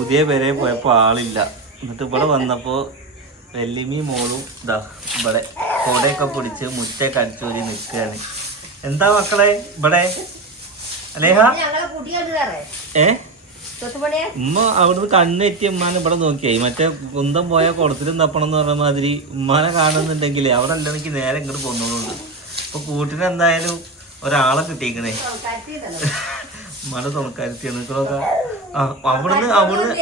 പുതിയ പേരെ പോയപ്പോൾ ആളില്ല. എന്നിട്ട് ഇവിടെ വന്നപ്പോൾ വെല്ലിമി മോളും ഇതാ ഇവിടെ കൊടയൊക്കെ പിടിച്ച് മുറ്റൊക്കെ അടിച്ചോരി നിൽക്കുകയാണ്. എന്താ മക്കളെ ഇവിടെ അലേഹ? ഉമ്മ അവിടുന്ന് കണ്ണെറ്റി ഉമ്മാനെ ഇവിടെ നോക്കിയായി. മറ്റേ കുന്തം പോയ കുളത്തിലും തപ്പണം എന്ന് പറഞ്ഞ മാതിരി ഉമ്മാനെ കാണുന്നുണ്ടെങ്കിൽ അവിടെ അല്ലെങ്കിൽ നേരെ ഇങ്ങോട്ട് പോകുന്നതുകൊണ്ട് ഇപ്പൊ കൂട്ടിന് എന്തായാലും ഒരാളെ കിട്ടിയിരിക്കണേ. ഉമ്മാനെ തുണക്കാരുത്തിയാണ് നിങ്ങളൊക്കെ. അവിടുന്ന്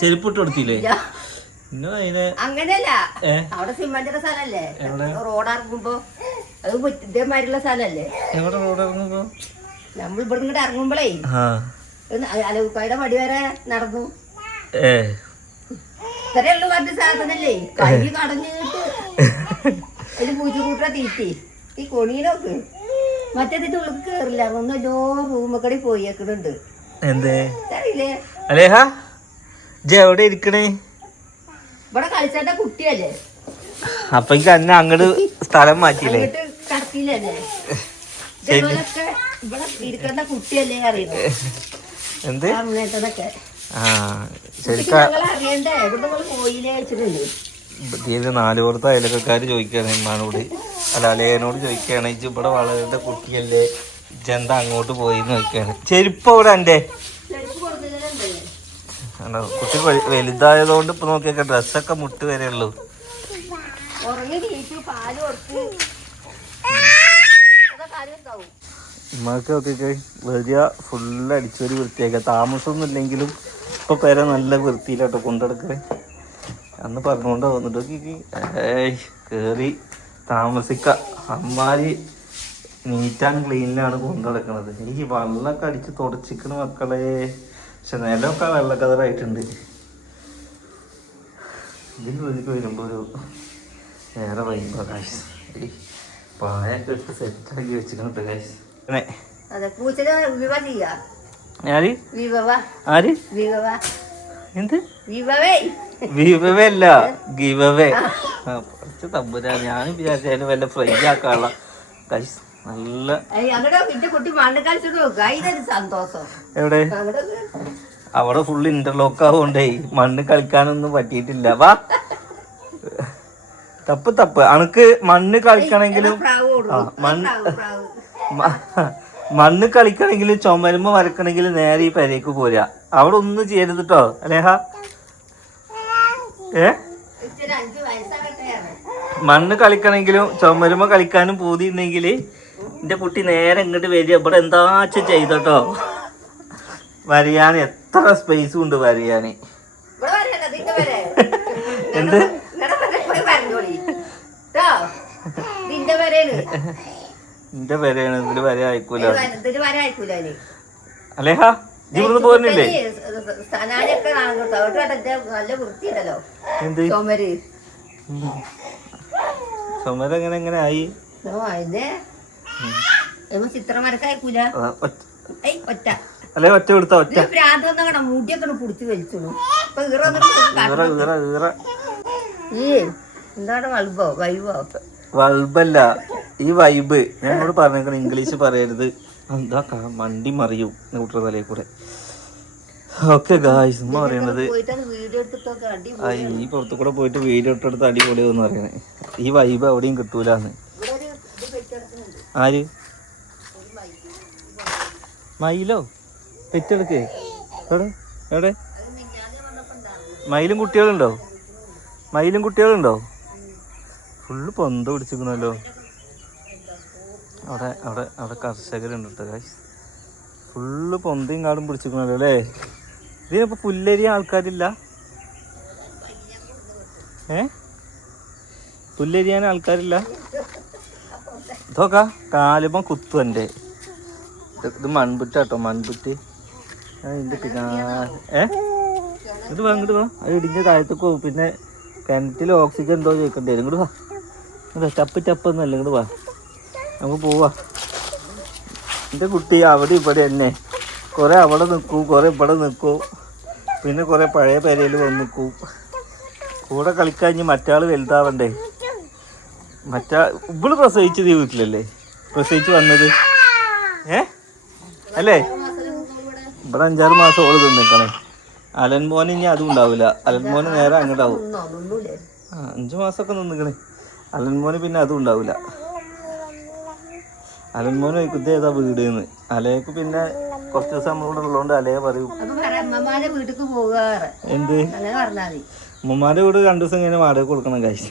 ചെരുപ്പിട്ട് കൊടുത്തില്ലേ? അങ്ങനെയല്ല, അവിടെ സിമന്റിന്റെ സ്ഥലല്ലേ, റോഡിറങ്ങുമ്പോ അത് ഇതേമാതിരിയുള്ള സ്ഥലല്ലേ. എവിടെ റോഡ് ഇറങ്ങുമ്പോ? നമ്മൾ ഇവിടെ ഇങ്ങോട്ട് ഇറങ്ങുമ്പോളേ അലവുക്കായുടെ പടി വരെ നടന്നു. ഇത്രയേ ഉള്ളു പറഞ്ഞ സാധനല്ലേ, കൈ കടഞ്ഞിട്ട് ഒരു പൂച്ചക്കൂട്ട തീറ്റി ഈ കൊണീനോക്ക് മറ്റേതിന്റെ ഉള്ളിൽ കേറില്ല. ഒന്നല്ലോ റൂമക്കടി പോയേക്കണുണ്ട്. അറിയില്ലേ എവിടെ ഇരിക്കണേ? ഇവിടെ കളിച്ചേണ്ട കുട്ടിയല്ലേ, അപ്പൊ അന്നെ അങ്ങോട്ട് സ്ഥലം മാറ്റിയില്ലേ? കടത്തിയില്ലേ? ഇതേപോലൊക്കെ ഇവിടെ ഇരിക്കേണ്ട കുട്ടിയല്ലേ അറിയുന്നത്. എന്ത് അങ്ങനത്തതൊക്കെ അറിയണ്ടേ? ഇവിടെ പോയില്ലേ വെച്ചിട്ടുണ്ട്. നാല് പുറത്ത് അയലക്കാര് ചോദിക്കുകയാണ് ഉമ്മാനോട്, അല്ല അലേനോട് ചോദിക്കുകയാണ്, ഇജ്ജ് ഇവിടെ വളരേണ്ട കുട്ടിയല്ലേ, ഇജ്ജെന്താ അങ്ങോട്ട് പോയിന്ന് ചോദിക്കുകയാണ്. ചെരുപ്പ് അവിടെ എന്റെ കുട്ടി വലുതായതുകൊണ്ട് ഇപ്പൊ നോക്കിയൊക്കെ ഡ്രസ്സൊക്കെ മുട്ട് വരെ ഉള്ളു. ഉമ്മാക്ക് നോക്കിയൊക്കെ വലിയ ഫുള്ള് അടിച്ചൊരു വൃത്തിയാക്കുക. താമസമൊന്നും ഇല്ലെങ്കിലും ഇപ്പൊ പേരെ നല്ല വൃത്തിയിലാട്ടോ കൊണ്ടെടുക്കേ. അന്ന് പറഞ്ഞുകൊണ്ട് വന്നിട്ട് കേറി താമസിക്ക അമ്മാരി നീറ്റ് ആൻഡ് ക്ലീനിലാണ് കൊണ്ടുനടക്കണത്. ഈ വെള്ളമൊക്കെ അടിച്ച് തുടച്ചിക്കണ മക്കളെ. പക്ഷെ നിലമൊക്കെ വെള്ളക്കതറായിട്ടുണ്ട്. ഇതിൻ്റെ ഉള്ളിലേക്ക് വരുമ്പോൾ ഒരു വേറെ വൈകുമ്പോൾ കാശ് പായൊക്കെ ഇട്ട് സെറ്റാക്കി വെച്ചിട്ടുണ്ട് കാശ്. എന്ത് വിവവല്ല ഗിവവേ. കുറച്ച് തമ്പുരാ, ഞാനും വിചാരിച്ചു വല്ല ഫ്രൈ ആക്കാനുള്ള കാശ്. നല്ല എവിടെ അവിടെ ഫുള്ള് ഇന്റർലോക്ക് ആവുകൊണ്ടേ മണ്ണ് കളിക്കാനൊന്നും പറ്റിയിട്ടില്ല. വാ തപ്പ് അനക്ക് മണ്ണ് കളിക്കണെങ്കിലും മണ്ണ് കളിക്കണെങ്കിലും ചുമരുമ്പോ വരക്കണെങ്കിലും നേരെ ഈ പെരേക്ക് പോരാ. അവിടെ ഒന്നും ചെയ്യരുത് കേട്ടോ അലേഹ. മണ്ണ് കളിക്കണെങ്കിലും ചുമരുമ്പോ കളിക്കാനും പൂതിയുണ്ടെങ്കിൽ എന്റെ കുട്ടി നേരെ ഇങ്ങോട്ട് വരിക. ഇവിടെ എന്താച്ച ചെയ്തോ വരയാൻ എത്ര സ്പേസും ഉണ്ട് വരയാന്. എന്ത് നിന്റെ പേരാണ് ഇതില് വര അയക്കൂല അലേഹ. ജീവിതം പോരുന്നില്ലേ? എന്ത് ചുമര എങ്ങനെ ആയി? ചിത്രം വരക്കായക്കൂല അല്ലെ ഒറ്റ കൊടുത്ത ഒറ്റ മുടിയൊക്കെ പിടിച്ച് വലിച്ചോളൂ. എന്താണ് വൾബോ വൈബോ? വൾബല്ല, ഈ വൈബ്. ഞങ്ങളോട് പറഞ്ഞേക്കണം ഇംഗ്ലീഷ് പറയരുത്. എന്താ വണ്ടി മറിയും കൂട്ടർ തലയിൽ കൂടെ. ഓക്കെ ഗായ്സ്, ഉമ്മ പറയണത് ഈ പുറത്തു കൂടെ പോയിട്ട് വീഡിയോ ഇട്ടെടുത്ത് അടിപൊളിയെന്ന് പറയണേ. ഈ വൈബ് എവിടെയും കിട്ടൂലെന്ന്. ആര് മയിലോ? തെറ്റെടുക്കേ എവിടെ? മയിലും കുട്ടികളുണ്ടോ? ഫുള്ള് പൊന്ത പിടിച്ചിരിക്കണല്ലോ. അവിടെ കർഷകരുണ്ട് കേട്ടോ ഗായ്സ്. ഫുള്ള് പൊന്തയും കാടും പിടിച്ചിരിക്കണല്ലോ അല്ലേ? ഇതിനിപ്പോ പുല്ലരിയ ആൾക്കാരില്ല. പുല്ലരിയാൻ ആൾക്കാരില്ല. ഇതൊക്കെ കാലുമ്പം കുത്തു എൻ്റെ. ഇത് മൺപുറ്റാട്ടോ, മൺപുറ്റ്. ഇത് ഇങ്ങോട്ട് വാ. അത് ഇടിഞ്ഞ താഴത്തേക്ക് പോകും. പിന്നെ കിണറ്റിൽ ഓക്സിജൻ ഉണ്ടോ ചോദിക്കണ്ടേ? ഇങ്ങോട്ട് വാ. ടപ്പൊന്നല്ല, ഇങ്ങോട്ട് വാ, നമുക്ക് പോവാ. എൻ്റെ കുട്ടി അവിടെ ഇവിടെ തന്നെ കുറെ അവിടെ നിൽക്കൂ, കുറെ ഇവിടെ നിൽക്കൂ, പിന്നെ കുറെ പഴയ പെരയിൽ വന്ന് നിൽക്കും. കൂടെ കളിക്കഴിഞ്ഞ് മറ്റാൾ വലുതാവണ്ടേ? ഇവള് പ്രസവിച്ചത് ഈ വീട്ടിലല്ലേ പ്രസവിച്ച് വന്നത്? അല്ലേ ഇവിടെ 5-6 മാസം ഓള് തിന്നിക്കണേ. അലൻമോന് ഇനി അതും ഉണ്ടാവില്ല. അലൻമോന് നേരെ അങ്ങോട്ടാവും. 5 മാസമൊക്കെ നിന്നിക്കണേ. അലൻമോന് പിന്നെ അതും ഉണ്ടാവില്ല. അലൻമോന് ചോദിക്കും ഏതാ വീട് എന്ന്. അലയ്ക്ക് പിന്നെ കുറച്ച് ദിവസം നമ്മളിവിടെ ഉള്ളതുകൊണ്ട് അലയെ പറയും എന്ത് ഉമ്മമാരുടെ വീട് 2 ദിവസം ഇങ്ങനെ വാടക കൊടുക്കണം കാശ്.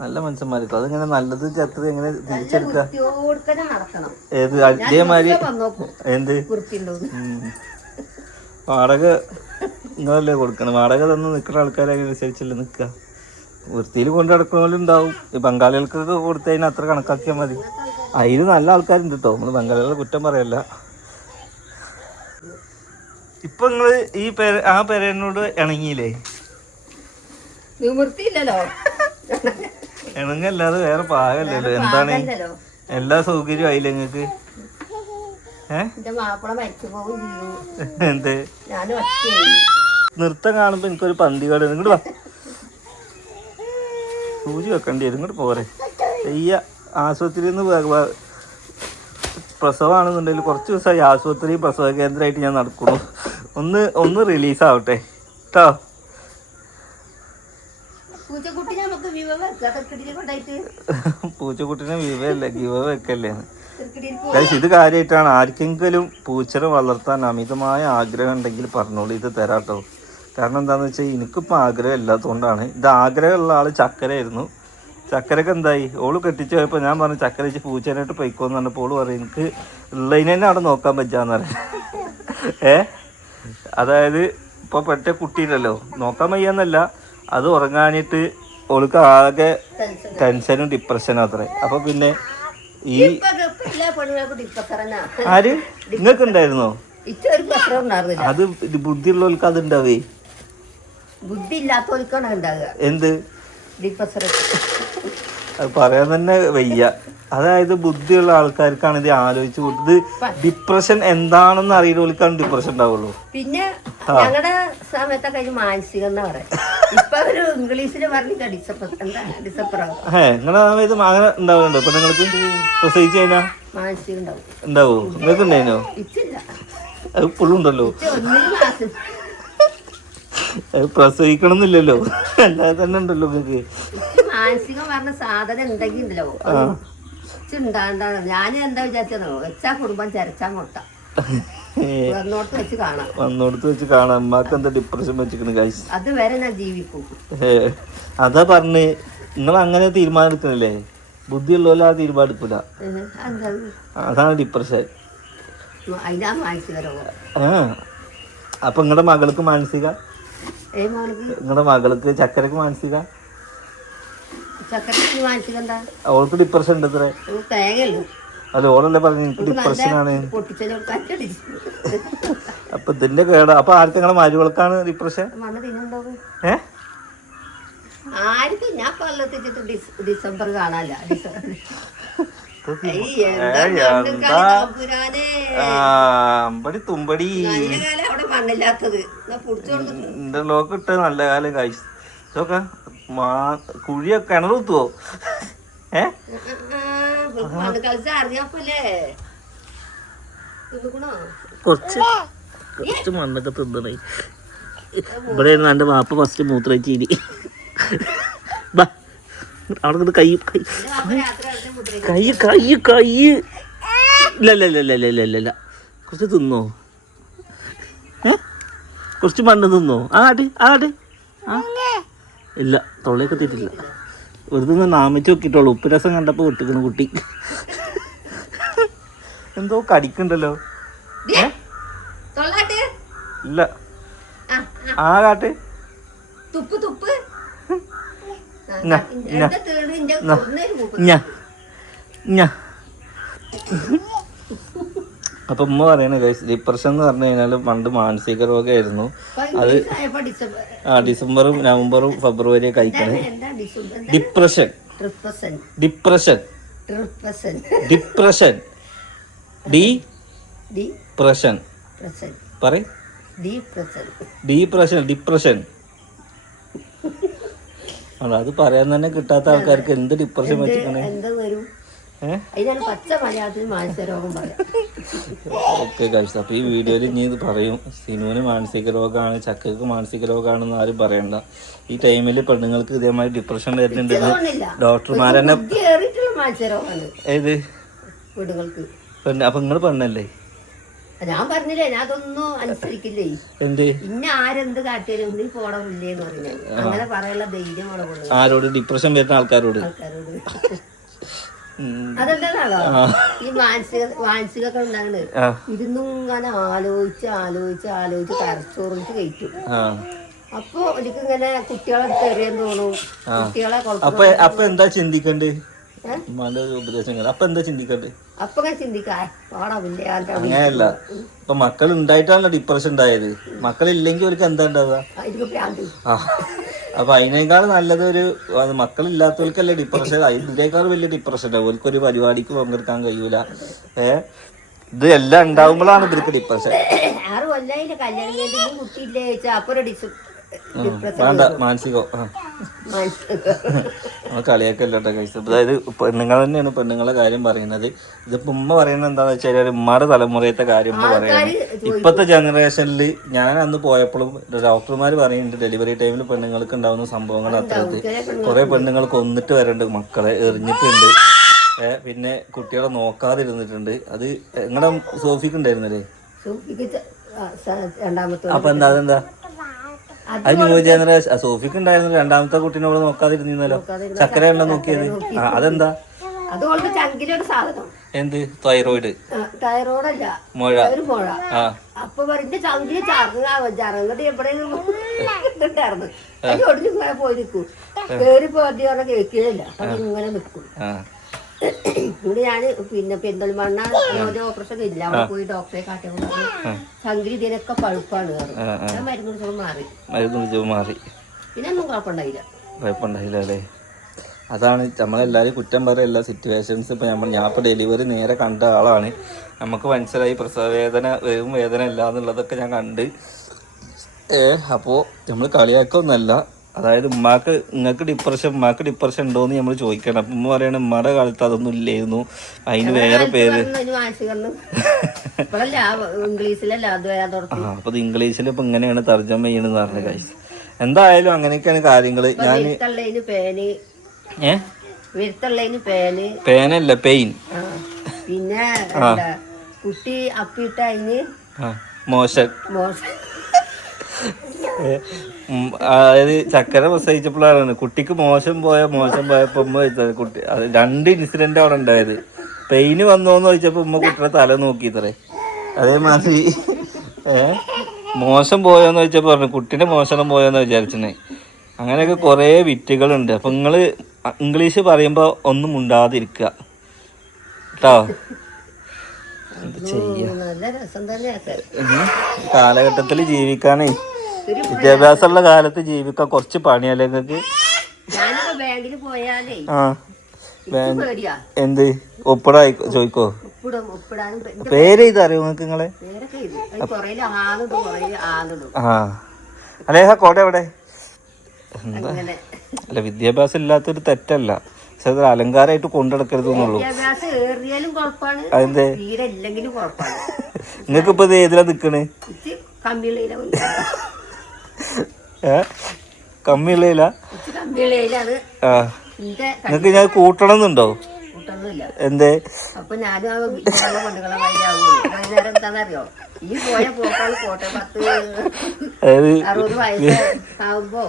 നല്ല മനുഷ്യന്മാരിട്ടോ. അതിങ്ങനെ നല്ലത് ചത്തത് എങ്ങനെ തിരിച്ചെടുക്കുക? ഏത് അതേമാതിരി എന്ത് വാടക നിങ്ങളല്ലേ കൊടുക്കണം. വാടക തന്ന് നിൽക്കുന്ന ആൾക്കാരെ അനുസരിച്ചല്ലേ നിൽക്കുക. വൃത്തിയിൽ കൊണ്ട് നടക്കുന്നവരുണ്ടാവും. ഈ ബംഗാളികൾക്കൊക്കെ കൊടുത്തു കഴിഞ്ഞാൽ അത്ര കണക്കാക്കിയാൽ മതി. അതിൽ നല്ല ആൾക്കാരുണ്ട് കേട്ടോ. നമ്മൾ ബംഗാളികളെ കുറ്റം പറയല്ല. ഇപ്പൊ നിങ്ങള് ഈ ആ പെരേനോട് ഇണങ്ങിയില്ലേ? ഇണങ്ങല്ലാതെ വേറെ പാകല്ലല്ലോ. എന്താണ് എല്ലാ സൗകര്യവും ആയില്ലേ നിങ്ങക്ക്? എന്ത് നൃത്തം കാണുമ്പോ എനിക്കൊരു പന്തികേട്. ഇങ്ങോട്ട് വാ, സൂചി വെക്കേണ്ടി വരും. ഇങ്ങോട്ട് പോരെ. ഈ ആശുപത്രിയിൽ നിന്ന് പ്രസവമാണെന്നുണ്ടെങ്കിൽ കുറച്ച് ദിവസമായി ആശുപത്രി പ്രസവ കേന്ദ്രമായിട്ട് ഞാൻ നടക്കുന്നു. ഒന്ന് റിലീസാവട്ടെ കേട്ടോ. പൂച്ചക്കുട്ടിനെ വിവയല്ലേ ഗിവ വെക്കല്ലേ. ഇത് കാര്യമായിട്ടാണ്. ആർക്കെങ്കിലും പൂച്ചനെ വളർത്താൻ അമിതമായ ആഗ്രഹം ഉണ്ടെങ്കിൽ പറഞ്ഞോളൂ, ഇത് തരാട്ടോ. കാരണം എന്താണെന്ന് വെച്ചാൽ എനിക്കിപ്പോൾ ആഗ്രഹം ഇല്ലാത്തതുകൊണ്ടാണ്. ഇത് ആഗ്രഹമുള്ള ആൾ ചക്കരയായിരുന്നു. ചക്കരക്ക് എന്തായി? ഓള് കെട്ടിച്ച് പോയപ്പോൾ ഞാൻ പറഞ്ഞു ചക്കര വെച്ച് പൂച്ചേനായിട്ട് പൊയ്ക്കോന്ന് പറഞ്ഞപ്പോൾ ഓള് പറയും എനിക്ക് ഉള്ളതിനെ തന്നെ അവിടെ നോക്കാൻ പറ്റാന്ന് പറയും. അതായത് ഇപ്പോൾ പെറ്റ കുട്ടിയില്ലല്ലോ, നോക്കാൻ വയ്യാന്നല്ല, അത് ഉറങ്ങാനിട്ട് ഓൾക്ക് ആകെ ടെൻഷനും ഡിപ്രഷനും അത്രേ. അപ്പൊ പിന്നെ ഈ ആര് നിങ്ങൾക്ക് ഉണ്ടായിരുന്നോ? അത് ബുദ്ധിയുള്ളവർക്ക് അത് ഉണ്ടാവേ, ബുദ്ധി ഇല്ലാത്തവർക്കാണ് ഉണ്ടാകുക. എന്ത് അത് പറയാൻ തന്നെ വയ്യ. അതായത് ബുദ്ധിയുള്ള ആൾക്കാർക്കാണ് ഇത് ആലോചിച്ച് കൊടുത്തത്. ഡിപ്രഷൻ എന്താണെന്ന് അറിയുന്നവർക്കാണ് ഡിപ്രഷൻ ഉണ്ടാവുള്ളൂ. പിന്നെ ഞങ്ങളുടെ സമയത്തൊക്കെ അതിന് മാനസികം എന്നാ പറയാം. ഇപ്പൊ ഒരു ഇംഗ്ലീഷില് പറഞ്ഞിട്ട് നിങ്ങളുടെ സമയത്ത് അങ്ങനെ ഉണ്ടാവുന്നുണ്ടോ? ഇപ്പൊ നിങ്ങൾക്ക് പ്രസവിച്ച് കഴിഞ്ഞാൽ മാനസികം ഉണ്ടാവോ? നിങ്ങൾക്ക് ഉണ്ടായിനോ? അത് ഇപ്പോഴും ഉണ്ടല്ലോ. പ്രസവിക്കണം എന്നില്ലല്ലോ, അല്ലാതെ തന്നെ ഉണ്ടല്ലോ നിങ്ങൾക്ക്. മാനസികം പറഞ്ഞ സാധനം ഉണ്ടെങ്കിൽ ഉണ്ടല്ലോ ഉണ്ടാണ്ടാണ്. ഞാൻ എന്താ വിചാരിച്ചോ, വെച്ചാ കുടുംബം ചരച്ചാ മുട്ട വന്നോടത്ത് വെച്ച് കാണാം. അമ്മക്ക് എന്താ ഡിപ്രഷൻ വെച്ചിരിക്കണ് കാശ്? അത് വരെ ഞാൻ ജീവിക്കും. അതാ പറഞ്ഞ് നിങ്ങൾ അങ്ങനെ തീരുമാനം എടുക്കണില്ലേ? ബുദ്ധിയുള്ളവല്ലോ ആ തീരുമാനം എടുക്കൂല. അതാണ് ഡിപ്രഷൻ. അപ്പൊ നിങ്ങളുടെ മകൾക്ക് മാനസിക, നിങ്ങളുടെ മകൾക്ക് ചക്കരക്ക് മാനസിക, അവൾക്ക് ഡിപ്രഷൻ ഉണ്ട് അത്ര. അല്ല ഓളല്ലേ പറഞ്ഞു എനിക്ക് ഡിപ്രഷനാണ്. അപ്പൊ ഇതിന്റെ കേടാ. അപ്പൊ ആർക്ക് നിങ്ങളെ മരുവൾക്കാണ് ഡിപ്രഷൻ? ഡിസംബർ കാണാല്ല. തുമ്പടി എന്റെ ലോക്ക് ഇട്ട് നല്ല കാലം കഴിച്ചോക്ക. കുഴിയൊക്കെ കിണർ കുത്തുവോ? കുറച്ച് മണ്ണൊക്കെ തിന്നണേ. ഇവിടെ എന്റെ വാപ്പ ഫസ്റ്റ് മൂത്രച്ചിരി. അവിടെ കൈ ഇല്ല കുറച്ച് തിന്നോ? കുറച്ച് മണ്ണ് തിന്നോ? ആട്ടെ ഇല്ല, തൊള്ളയൊക്കെ എത്തിയിട്ടില്ല. വെറുതെ ഒന്ന് നാമിച്ച് നോക്കിയിട്ടുള്ളൂ. ഉപ്പ് രസം കണ്ടപ്പോൾ വിട്ടിക്കണ കുട്ടി. എന്തോ കടിക്കണ്ടല്ലോ. ഇല്ല കാട്ട് അപ്പൊ ഉമ്മ പറയണ ഡിപ്രഷൻ എന്ന് പറഞ്ഞു കഴിഞ്ഞാൽ പണ്ട് മാനസിക രോഗമായിരുന്നു. അത് ഡിസംബറും നവംബറും ഫെബ്രുവരിയും കഴിക്കണേ. ഡിപ്രഷൻ അത് പറയാൻ തന്നെ കിട്ടാത്ത ആൾക്കാർക്ക് എന്ത് ഡിപ്രഷൻ വെച്ചിട്ടാണ്. എന്ത് വരും അതിനാണ് പച്ച മലയാളത്തിൽ മാനസിക രോഗം പറയാം. ഓക്കെ ഗൈസ്, അപ്പോൾ ഈ വീഡിയോയിൽ ഇനി ഇത് പറയും, സിനുവിന് മാനസിക രോഗമാണ്, ചക്കക്ക് മാനസിക രോഗമാണെന്ന് ആരും പറയണ്ട. ഈ ടൈമിൽ പെണ്ണുങ്ങൾക്ക് ഇതേമാതിരി ഡിപ്രഷൻ വരുന്നുണ്ടെന്ന് ഡോക്ടർമാർ തന്നെ. ഏത് വീടുകൾക്ക് അപ്പൊ നിങ്ങൾ പെണ്ണല്ലേ? ഞാൻ പറഞ്ഞില്ലേ, ഞാൻ അതൊന്നും അനുസരിക്കില്ലേ. എന്ത് ഇന്ന ആരെന്ത് കാട്ടിയാലും ഉള്ളിൽ പോടമില്ലേന്ന് പറഞ്ഞാൽ അങ്ങനെ പറയാനുള്ള ധൈര്യം അവിടെ കൊണ്ടു. ആരോട്? ഡിപ്രഷൻ വരുന്ന ആൾക്കാരോട്. അതെന്താണോ ഈ മാനസികമൊക്കെ ഉണ്ടാകുന്നത് ഇരുന്നും ഇങ്ങനെ ആലോചിച്ച് കരച്ചോറിച്ച് കഴിക്കും. അപ്പൊ എനിക്കിങ്ങനെ കുട്ടികളെ അടുത്ത് എറിയാൻ തോന്നും. കുട്ടികളെ അപ്പൊ എന്താ ചിന്തിക്കണ്ടേ? ഉപദേശങ്ങൾ അപ്പൊ എന്താ ചിന്തിക്കണ്ടേ? അപ്പൊ ചിന്തിക്കാം അങ്ങനെയല്ല. ഇപ്പൊ മക്കൾ ഉണ്ടായിട്ടാണല്ലോ ഡിപ്രഷൻ ഉണ്ടായത്. മക്കളില്ലെങ്കിൽ അവർക്ക് എന്താ ഉണ്ടാവുക? അപ്പൊ അതിനേക്കാൾ നല്ലത് ഒരു മക്കളില്ലാത്തവർക്കല്ലേ ഡിപ്രഷൻ. ഇതിനേക്കാൾ വലിയ ഡിപ്രഷൻ അവർക്കൊരു പരിപാടിക്ക് പങ്കെടുക്കാൻ കഴിയൂല. ഇത് എല്ലാം ഉണ്ടാവുമ്പോഴാണ് ഇവർക്ക് ഡിപ്രഷൻ. 6 കൊല്ലായില്ലേ കല്യാണം കഴിഞ്ഞ കുട്ടിയില്ലേ ചോദിച്ചാ അപ്പൊ വേണ്ട മാനസികോ കളിയാക്കല്ലോട്ടെ കഴിച്ചു. അതായത് പെണ്ണുങ്ങൾ തന്നെയാണ് പെണ്ണുങ്ങളെ കാര്യം പറയുന്നത്. ഇതിപ്പോ ഉമ്മ പറയുന്നത് എന്താണെന്ന് വെച്ചാൽ ഉമ്മയുടെ തലമുറയത്തെ കാര്യം പറയുന്നത്. ഇപ്പത്തെ ജനറേഷനിൽ ഞാൻ അന്ന് പോയപ്പോഴും ഡോക്ടർമാർ പറയുന്നുണ്ട് ഡെലിവറി ടൈമിൽ പെണ്ണുങ്ങൾക്ക് ഉണ്ടാവുന്ന സംഭവങ്ങൾ അത്രത്. കുറെ പെണ്ണുങ്ങൾ കൊന്നിട്ട് വരണ്ട്, മക്കളെ എറിഞ്ഞിട്ടുണ്ട്, പിന്നെ കുട്ടികളെ നോക്കാതിരുന്നിട്ടുണ്ട്. അത് നിങ്ങളുടെ സോഫിക്ക് ഉണ്ടായിരുന്നല്ലേ? അപ്പൊ അതെന്താ അത് ന്യൂ ജനറേഷൻ. സോഫിക്ക് ഉണ്ടായിരുന്നു രണ്ടാമത്തെ കുട്ടീനോട് നോക്കാതിരുന്നല്ലോ, ചക്കര ഉള്ള നോക്കിയത്. അതെന്താ? എന്ത്? തൈറോയിഡ്? തൈറോയിഡല്ല, മുഴ. അപ്പൊ പറഞ്ഞ ചങ്കില് ചറങ്ങട്ട് എവിടെയായിരുന്നു ഒടിഞ്ഞു പോയി നിൽക്കും. കേറി പോയി പറഞ്ഞ കേൾക്കുകയില്ല, ഇങ്ങനെ നിൽക്കും. ഇവിടെ ഞാന് പിന്നെ പെരിന്തൽമണ്ണ ഓപ്പറേഷൻ ഇല്ല, അവിടെ പോയി ഡോക്ടറെ കാട്ടിയ ചങ്കിരി ഇതിനൊക്കെ പഴുപ്പാണ്. ഞാൻ മരുന്ന് കുടിച്ചപ്പോൾ മാറി. പിന്നെ ഒന്നും കുഴപ്പമുണ്ടായില്ല അല്ലേ? അതാണ് നമ്മളെല്ലാവരും കുറ്റം പറയല്ല സിറ്റുവേഷൻസ്. ഇപ്പം ഞാൻ ഇപ്പോൾ ഡെലിവറി നേരെ കണ്ട ആളാണ്. നമുക്ക് മനസ്സിലായി പ്രസവ വേദന വെറും വേദന അല്ല എന്നുള്ളതൊക്കെ ഞാൻ കണ്ട്. അപ്പോൾ നമ്മൾ കളിയാക്കൊന്നല്ല. അതായത് നിങ്ങൾക്ക് ഡിപ്രഷൻ ഉണ്ടോയെന്ന് നമ്മൾ ചോദിക്കണം. അപ്പം ഉമ്മ പറയണ ഉമ്മയുടെ കാലത്ത് അതൊന്നും ഇല്ലായിരുന്നു, അതിന് വേറെ പേര്. അപ്പൊ ഇത് ഇംഗ്ലീഷിൽ ഇപ്പൊ ഇങ്ങനെയാണ് തർജ്ജമ ചെയ്യണെന്ന് പറഞ്ഞ കാര്യം. എന്തായാലും അങ്ങനെയൊക്കെയാണ് കാര്യങ്ങള്. ഞാൻ പേനല്ല പെയിൻ. പിന്നെ കുട്ടി അപ്പിട്ട അതിന് മോശം. അതായത് ചക്കര പ്രസവിച്ചപ്പോഴാണ് കുട്ടിക്ക് മോശം പോയപ്പോ ഉമ്മ ചോദിച്ചത് കുട്ടി 2 ഇൻസിഡന്റ് അവിടെ ഉണ്ടായത്. പെയിന് വന്നോന്ന് ചോദിച്ചപ്പോ ഉമ്മ കുട്ടിയുടെ തല നോക്കിത്രേ. അതേമാതിരി മോശം പോയോന്ന് ചോദിച്ചപ്പോ പറഞ്ഞു കുട്ടീന്റെ മോശം പോയോന്ന് വിചാരിച്ചേ. അങ്ങനെയൊക്കെ കുറേ വിറ്റുകളുണ്ട്. അപ്പൊ നിങ്ങള് ഇംഗ്ലീഷ് പറയുമ്പോ ഒന്നും മുണ്ടാതിരിക്കുക കേട്ടോ. എന്ത് ചെയ്യാ, കാലഘട്ടത്തിൽ ജീവിക്കാനേ, വിദ്യാഭ്യാസമുള്ള കാലത്ത് ജീവിക്കാൻ കുറച്ച് പണിയല്ലേ നിങ്ങൾക്ക്? എന്ത് ഒപ്പിടായി ചോദിക്കോ? പേര് ഇതറിയോ നിങ്ങൾക്ക്? നിങ്ങളെ അലേഹ കോട എവിടെ? എന്താ അല്ല, വിദ്യാഭ്യാസം ഇല്ലാത്തൊരു തെറ്റല്ല, പക്ഷെ അത് അലങ്കാരമായിട്ട് കൊണ്ടുനടക്കരുതെന്നുള്ളൂ. അതെന്തേ നിങ്ങൾക്ക് ഇപ്പൊ ഇത് ഏതിലാ നിക്കണേ? കമ്മിയുള്ളതിലാ? നിങ്ങക്ക് ഞാൻ കൂട്ടണം എന്നുണ്ടോ? എന്തേ? അപ്പൊ ഞാനും എന്താണെന്നറിയോ, ഈ പോയ പോക്കാൾ പോട്ടെ 60 വയസ്സാകുമ്പോ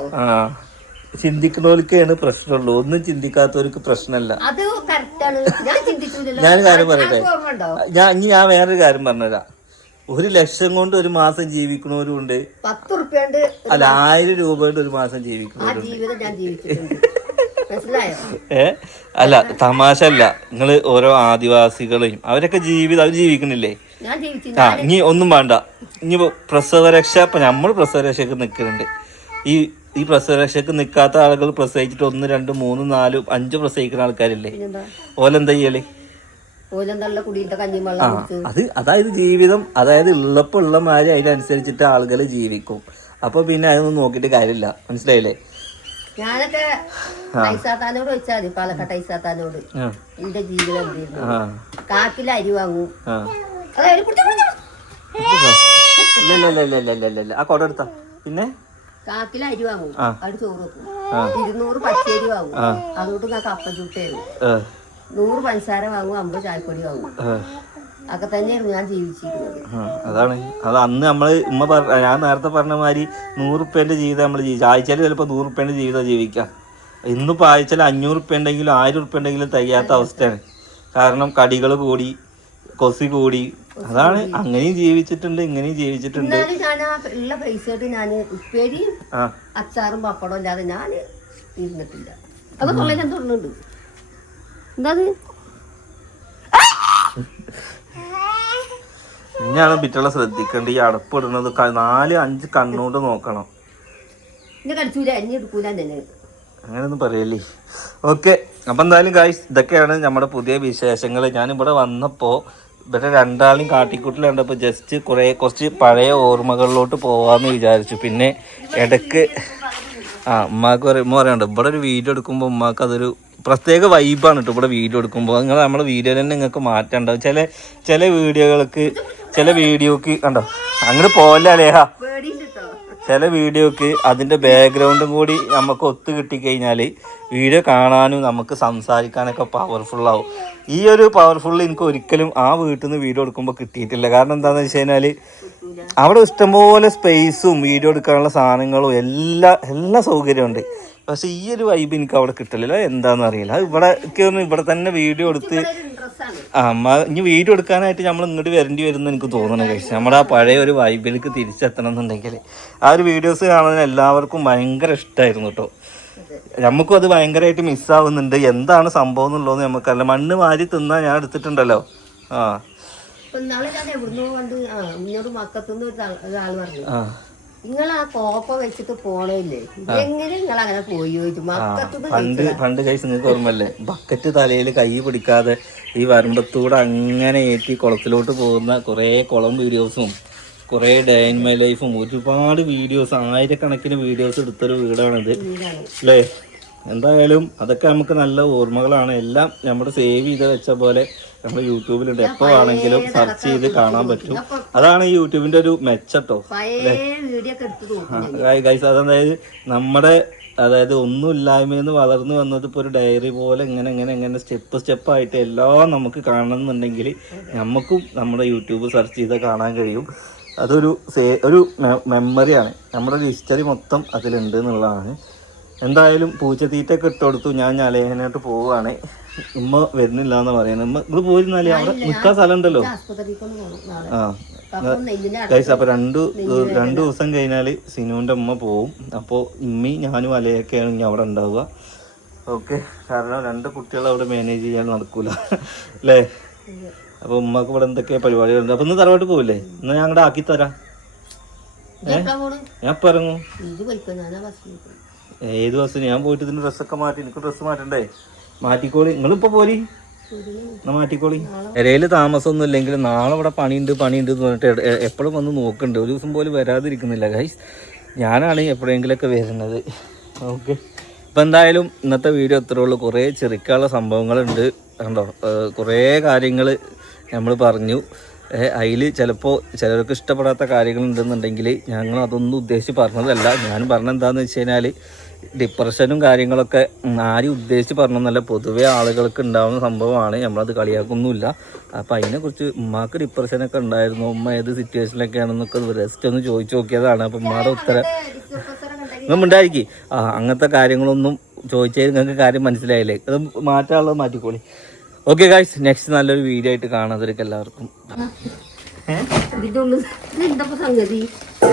ചിന്തിക്കുന്നവർക്കാണ് പ്രശ്നമുള്ളൂ, ഒന്നും ചിന്തിക്കാത്തവർക്ക് പ്രശ്നമല്ല. അത് കറക്റ്റാണ്. ഞാൻ കാര്യം പറയട്ടെ, ഞാൻ വേറൊരു കാര്യം പറഞ്ഞുതരാം. 1 ലക്ഷം കൊണ്ട് ഒരു മാസം ജീവിക്കണവരും ഉണ്ട്, 10 റുപ്യ അല്ല 1000 രൂപ കൊണ്ട് ഒരു മാസം ജീവിക്കണവരുണ്ട്. അല്ല തമാശ അല്ല. നിങ്ങള് ഓരോ ആദിവാസികളെയും അവരൊക്കെ അവർ ജീവിക്കണില്ലേ? ഇനി ഒന്നും വേണ്ട. ഇനി പ്രസവരക്ഷ, ഇപ്പൊ നമ്മൾ പ്രസവരക്ഷക്ക് നിൽക്കുന്നുണ്ട്. ഈ പ്രസവരക്ഷക്ക് നിൽക്കാത്ത ആളുകൾ പ്രസവിച്ചിട്ട് 1, 2, 3, 4, 5 പ്രസവിക്കുന്ന ആൾക്കാരില്ലേ? ഓലെന്താ ചെയ്യല്? അതായത് ജീവിതം, അതായത് ഉള്ളപ്പോ ഉള്ള മാതിരി അതിനനുസരിച്ചിട്ട് ആളുകൾ ജീവിക്കും. അപ്പൊ പിന്നെ അതൊന്നും നോക്കിയിട്ട് കാര്യമില്ല, മനസ്സിലായില്ലേ? ഞാനൊക്കെ ഐസാത്താനോട് വെച്ചാൽ മതി, പാലക്കാട്ട് ഐസാത്താനോട് എന്റെ ജീവിതം എന്തായിരുന്നു. കാക്കിൽ അരി വാങ്ങും. ആ കൊട എടുത്താ പിന്നെ കാക്കിൽ അരി വാങ്ങും, അവിടെ ചോറ് വെക്കും. 200 പച്ചരി വാങ്ങും, അതുകൊണ്ട് ഞാൻ കപ്പ ചുട്ടേരും. 100 പഞ്ചസാര വാങ്ങും, 50 ചായപ്പൊടി വാങ്ങും. ഒക്കെ തന്നെയായിരുന്നു ഞാൻ ജീവിച്ചിരുന്നത്. അതാണ് അത് അന്ന് നമ്മള് ഞാൻ നേരത്തെ പറഞ്ഞ മാതിരി 100 റുപ്യേന്റെ ജീവിതം നമ്മൾ ജീവിച്ചു. ആഴ്ചയിൽ ചിലപ്പോൾ 100 റുപ്യേന്റെ ജീവിതം ജീവിക്കാം. ഇന്നിപ്പോൾ ആഴ്ചയിൽ 500 റുപ്യ ഉണ്ടെങ്കിലും 1000 റുപ്യ ഉണ്ടെങ്കിലും തികയാത്ത അവസ്ഥയാണ്. കാരണം കടികൾ കൂടി, കൊസി കൂടി. അതാണ് അങ്ങനെയും ജീവിച്ചിട്ടുണ്ട്, ഇങ്ങനെയും ജീവിച്ചിട്ടുണ്ട്. ഞാൻ ആ ഉള്ള പൈസ ഞാൻ ഉപ്പേരിയും അച്ചാറും പപ്പടം ഇല്ലാതെ ഞാൻ ഇരുന്നിട്ടില്ല. അത് കൊള്ളാൻ ഞാൻ തൊണ്ണുണ്ട്. എന്താ ഇനിയാണ് പിറ്റുള്ള ശ്രദ്ധിക്കേണ്ട. ഈ അടപ്പിടുന്നത് 4-5 കണ്ണുകൊണ്ട് നോക്കണം. അങ്ങനെയൊന്നും പറയല്ലേ. ഓക്കെ, അപ്പം എന്തായാലും ഗായ്സ് ഇതൊക്കെയാണ് നമ്മുടെ പുതിയ വിശേഷങ്ങൾ. ഞാനിവിടെ വന്നപ്പോൾ ഇവരെ രണ്ടാളും കാട്ടിക്കൂട്ടിൽ കണ്ടപ്പോൾ ജസ്റ്റ് കുറച്ച് പഴയ ഓർമ്മകളിലോട്ട് പോവാമെന്ന് വിചാരിച്ചു. പിന്നെ ഇടയ്ക്ക് ഉമ്മാക്ക് പറയണ്ട, ഇവിടെ ഒരു വീഡിയോ എടുക്കുമ്പോൾ ഉമ്മാക്ക് അതൊരു പ്രത്യേക വൈബാണ് കേട്ടോ. ഇവിടെ വീഡിയോ എടുക്കുമ്പോൾ നമ്മുടെ വീഡിയോ തന്നെ നിങ്ങൾക്ക് മാറ്റം ഉണ്ടാവും. ചില വീഡിയോക്ക് കണ്ടോ അങ്ങോട്ട് പോകല്ലേ ലേഹ. ചില വീഡിയോക്ക് അതിൻ്റെ ബാക്ക്ഗ്രൗണ്ടും കൂടി നമുക്ക് ഒത്തു കിട്ടിക്കഴിഞ്ഞാൽ വീഡിയോ കാണാനും നമുക്ക് സംസാരിക്കാനൊക്കെ പവർഫുള്ളാവും. ഈ ഒരു പവർഫുൾ എനിക്ക് ഒരിക്കലും ആ വീട്ടിൽ നിന്ന് വീഡിയോ എടുക്കുമ്പോൾ കിട്ടിയിട്ടില്ല. കാരണം എന്താണെന്ന് വെച്ച് കഴിഞ്ഞാൽ അവിടെ ഇഷ്ടംപോലെ സ്പേസും വീഡിയോ എടുക്കാനുള്ള സാധനങ്ങളും എല്ലാ സൗകര്യമുണ്ട്. പക്ഷെ ഈ ഒരു വൈബ് എനിക്ക് അവിടെ കിട്ടില്ല. എന്താണെന്ന് അറിയില്ല. ഇവിടെ തന്നെ വീഡിയോ എടുത്ത് ഇനി വീഡിയോ എടുക്കാനായിട്ട് നമ്മൾ ഇങ്ങോട്ട് വരേണ്ടി വരുമെന്ന് എനിക്ക് തോന്നുന്നു. കഴിച്ചു നമ്മുടെ ആ പഴയ ഒരു വൈബിലേക്ക് തിരിച്ചെത്തണം എന്നുണ്ടെങ്കിൽ ആ ഒരു വീഡിയോസ് കാണാൻ എല്ലാവർക്കും ഭയങ്കര ഇഷ്ടമായിരുന്നു കേട്ടോ. നമുക്കും അത് ഭയങ്കരമായിട്ട് മിസ്സാവുന്നുണ്ട്. എന്താണ് സംഭവം എന്നുള്ളത് നമുക്കല്ല. മണ്ണ് വാരി തിന്നാൻ ഞാൻ എടുത്തിട്ടുണ്ടല്ലോ. നിങ്ങൾ ആ കോപ്പ വെച്ചിട്ട് പോണില്ലേ, എങ്ങനെ നിങ്ങൾ അങ്ങനെ പോയി ചോദിച്ചു. പണ്ട് കഴിച്ച് നിങ്ങൾക്ക് ഓർമ്മല്ലേ, ബക്കറ്റ് തലയിൽ കൈ പിടിക്കാതെ ഈ വരമ്പത്തൂടെ അങ്ങനെ ഏറ്റി കുളത്തിലോട്ട് പോകുന്ന കുറേ കുളം വീഡിയോസും കുറേ ഡേ ഇൻ മൈ ലൈഫും ഒരുപാട് വീഡിയോസ്, 1000കണക്കിന് വീഡിയോസ് എടുത്തൊരു വീടാണിത് അല്ലേ. എന്തായാലും അതൊക്കെ നമുക്ക് നല്ല ഓർമ്മകളാണ്. എല്ലാം നമ്മുടെ സേവ് ചെയ്ത് വെച്ച പോലെ നമ്മുടെ യൂട്യൂബിലുണ്ട്. എപ്പോൾ ആണെങ്കിലും സെർച്ച് ചെയ്ത് കാണാൻ പറ്റും. അതാണ് ഈ യൂട്യൂബിന്റെ ഒരു മെച്ചട്ടോ ഗൈസ്. അതായത് ഒന്നുമില്ലായ്മയെന്ന് വളർന്നു വന്നത് ഇപ്പോൾ ഒരു ഡയറി പോലെ ഇങ്ങനെ സ്റ്റെപ്പായിട്ട് എല്ലാം നമുക്ക് കാണണമെന്നുണ്ടെങ്കിൽ നമുക്കും നമ്മുടെ യൂട്യൂബ് സെർച്ച് ചെയ്ത് കാണാൻ കഴിയും. അതൊരു മെമ്മറിയാണ്. നമ്മുടെ ഒരു ഹിസ്റ്ററി മൊത്തം അതിലുണ്ട് എന്നുള്ളതാണ്. എന്തായാലും പൂച്ചത്തീറ്റൊക്കെ ഇട്ടുകൊടുത്തു. ഞാൻ അലേഹനായിട്ട് പോവുകയാണ്. ഉമ്മ വരുന്നില്ല എന്ന് പറയുന്നത്. ഉമ്മ ഇവിടെ പോയിരുന്നാലേ അവിടെ നിൽക്കാൻ സ്ഥലം ഉണ്ടല്ലോ. ഗൈസ് അപ്പോൾ രണ്ട് ദിവസം കഴിഞ്ഞാൽ സിനുവിൻ്റെ ഉമ്മ പോവും. അപ്പോൾ ഉമ്മി ഞാനും അലയൊക്കെയാണ് ഇനി അവിടെ ഉണ്ടാവുക. ഓക്കെ, കാരണം 2 കുട്ടികളെ അവിടെ മാനേജ് ചെയ്യാൻ നടക്കൂല അല്ലേ. അപ്പോൾ ഉമ്മക്ക് ഇവിടെ എന്തൊക്കെ പരിപാടികളുണ്ട്. അപ്പോൾ ഇന്ന് തറവാട്ട് പോവില്ലേ? എന്നാൽ ഞാൻ അങ്ങോട്ട് ആക്കിത്തരാം. ഞാൻ ഇപ്പം ഇറങ്ങും. ഏത് ബസ്സിന്? ഞാൻ പോയിട്ട് ഇതിൻ്റെ ഡ്രസ്സൊക്കെ മാറ്റി. എനിക്ക് ഡ്രസ്സ് മാറ്റണ്ടേ? മാറ്റിക്കോളി. നിങ്ങളിപ്പോൾ പോരി, എന്നാൽ മാറ്റിക്കോളി. ഇരയിൽ താമസമൊന്നും ഇല്ലെങ്കിൽ നാളെ ഇവിടെ പണിയുണ്ട് എന്ന് പറഞ്ഞിട്ട് എപ്പോഴും വന്ന് നോക്കുന്നുണ്ട്. ഒരു ദിവസം പോലും വരാതിരിക്കുന്നില്ല ഗൈസ്. ഞാനാണ് എപ്പോഴെങ്കിലുമൊക്കെ വരുന്നത്. ഓക്കെ, ഇപ്പം എന്തായാലും ഇന്നത്തെ വീഡിയോ ഇത്രേ ഉള്ളൂ. കുറേ ചെറുക്കാനുള്ള സംഭവങ്ങളുണ്ട് കണ്ടോ. കുറേ കാര്യങ്ങൾ നമ്മൾ പറഞ്ഞു. അതിൽ ചിലപ്പോൾ ചിലർക്ക് ഇഷ്ടപ്പെടാത്ത കാര്യങ്ങളുണ്ടെന്നുണ്ടെങ്കിൽ ഞങ്ങൾ അതൊന്നും ഉദ്ദേശിച്ച് പറഞ്ഞതല്ല. ഞാൻ പറഞ്ഞെന്താണെന്ന് വെച്ച് കഴിഞ്ഞാൽ ഡിപ്രഷനും കാര്യങ്ങളൊക്കെ ആരും ഉദ്ദേശിച്ച് പറഞ്ഞൊന്നല്ല, പൊതുവേ ആളുകൾക്ക് ഉണ്ടാകുന്ന സംഭവമാണ്. നമ്മളത് കളിയാക്കൊന്നുമില്ല. അപ്പോൾ അതിനെക്കുറിച്ച് ഉമ്മാക്ക് ഡിപ്രഷനൊക്കെ ഉണ്ടായിരുന്നു, ഉമ്മ ഏത് സിറ്റുവേഷനിലൊക്കെയാണെന്നൊക്കെ ജസ്റ്റ് ഒന്ന് ചോദിച്ചു നോക്കിയതാണ്. അപ്പം ഉമ്മയുടെ ഉത്തരം ഒന്നും ഉണ്ടായിരിക്കും. അങ്ങനത്തെ കാര്യങ്ങളൊന്നും ചോദിച്ചാൽ നിങ്ങൾക്ക് കാര്യം മനസ്സിലായില്ലേ. അത് മാറ്റാനുള്ളത് മാറ്റിക്കോളി. ഓക്കെ ഗായ്സ്, നെക്സ്റ്റ് നല്ലൊരു വീഡിയോ ആയിട്ട് കാണാതിരിക്കും എല്ലാവർക്കും.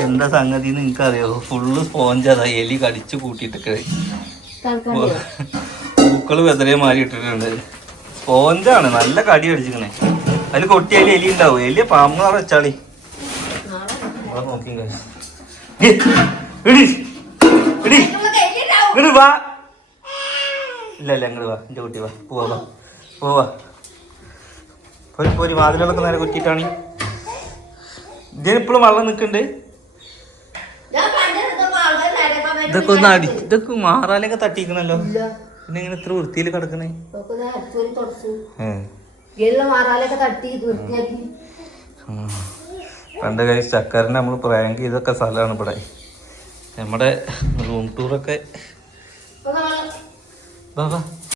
എന്താ സംഗതി നിങ്ങൾക്കറിയോ? Full sponge. അതാ എലി കടിച്ചു കൂട്ടിയിട്ടൊക്കെ പൂക്കള് വെതറിയ മാറി ഇട്ടിട്ടുണ്ട്. സ്പോഞ്ചാണ്, നല്ല കടി അടിച്ചിക്കണേ. അതിൽ കൊട്ടിയാലും എലി ഉണ്ടാവും. എലിയ പാമ്പ് നാളെ വെച്ചാളി. നോക്കി ഇങ്ങോട്ട് വാ. ഇല്ല ഇങ്ങോട്ട് വാ, എൻ്റെ കുട്ടി വാ. പോവാ പോരി. വാതിലുകളൊക്കെ നേരെ കുറ്റിയിട്ടാണ്. ഇതിനിപ്പോഴും വെള്ളം നിൽക്കുന്നുണ്ട്. ഇതൊക്കെ ഒന്ന് ഇതൊക്കെ മാറാലൊക്കെ തട്ടിക്കണല്ലോ. പിന്നെ ഇങ്ങനെ ഇത്ര വൃത്തിയിൽ കിടക്കണേ. പണ്ട് കൈ ചക്കരനെ നമ്മൾ പ്രാങ്ക് ചെയ്തൊക്കെ സ്ഥലമാണ് ഇവിടെ. നമ്മുടെ റൂം ടൂറൊക്കെ